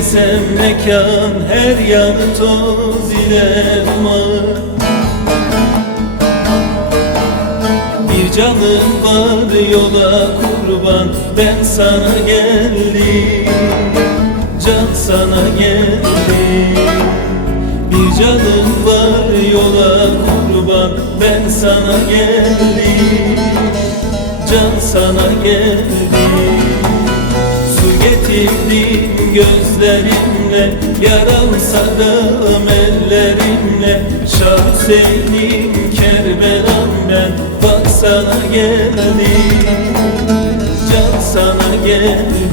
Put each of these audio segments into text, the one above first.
desem mekan, her yanı toz ile duman. Bir canım var yola kurban, ben sana geldim, can sana geldim. Bir canım var yola kurban, ben sana geldim, can sana geldim. Su getirdim gözlerimle, yaram sardım ellerimle. Şah Hüseyin'im Kerbelam ben, bak sana geldim, can sana geldim.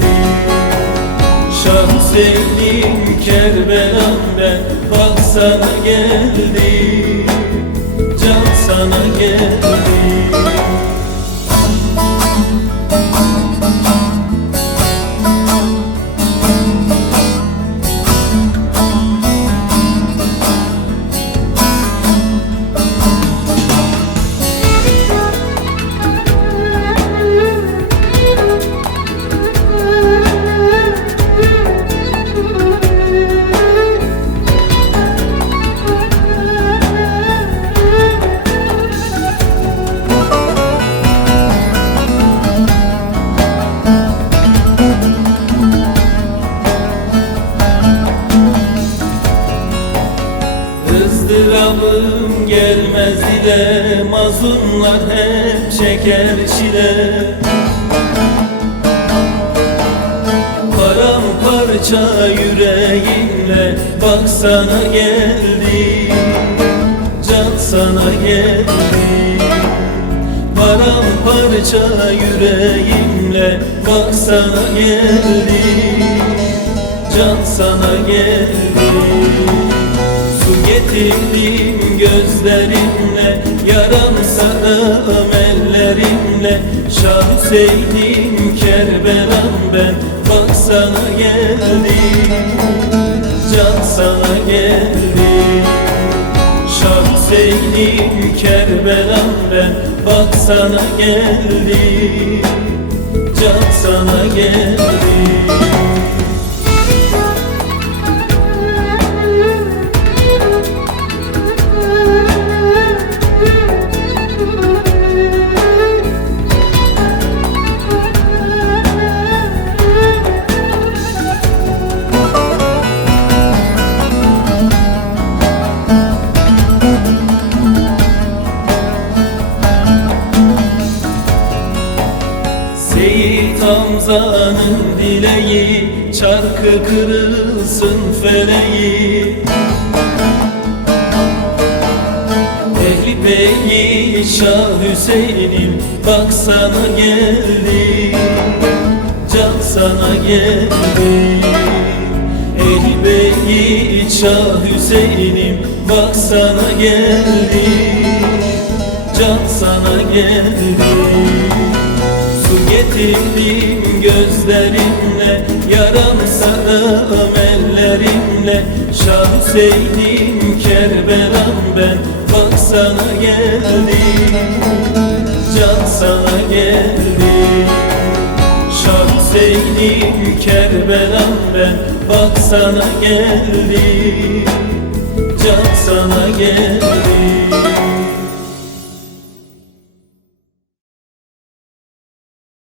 Şah Hüseyin'im Kerbelam ben, bak sana geldim, can sana geldim. ızdırabım gelmez ile, mazlumlar hep çeker çile. Paramparça yüreğimle, bak sana geldim, can sana geldim. Paramparça yüreğimle, bak sana geldim, can sana geldim. Su getirdim gözlerimle, yaram sardım ellerimle. Şah Hüseyin'im Kerbelam ben, bak sana geldim, can sana geldim. Şah Hüseyin'im Kerbelam ben, bak sana geldim, can sana geldim. Seyit Hamza'nın dileği, çarkı kırılsın feleği. Ehli Bey'i Şah Hüseyin'im, bak sana geldim, can sana geldim. Ehli Bey'i Şah Hüseyin'im, bak sana geldim, can sana geldim. Su getirdim gözlerimle, yaram sardım ellerimle. Şah Hüseyin'im Kerbelam ben, bak sana geldim, can sana geldim. Şah Hüseyin'im Kerbelam ben, bak sana geldim, can sana geldim.